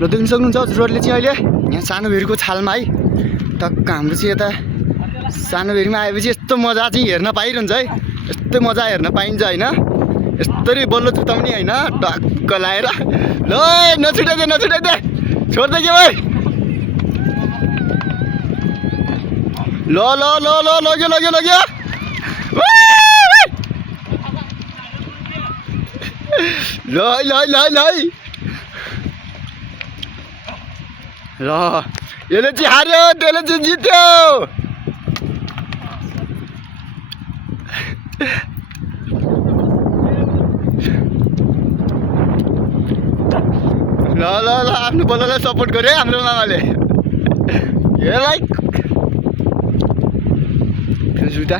ल देख्न सक्नुहुन्छ हजुरहरूले चाहिँ अहिले यहाँ सानो भेरीको छालमा है टक्क हाम्रो चाहिँ यता सानो भेरीमा आएपछि यस्तो मजा चाहिँ हेर्न पाइरहन्छ है। यस्तै मजा हेर्न पाइन्छ होइन। यस्तरी बल्ल चुताउने होइन टक्क लाएर ल नछुटाइदे छोड्दै के भाइ ल ल ल ल लग्यो लग्यो लग्यो ल ल ल ल ल यसले चाहिँ हार्यो त्यसले चाहिँ जित्यो। ल ल ल आफ्नो बल्ललाई सपोर्ट गर्यो है हाम्रो मामाले। यसलाई जुत्ता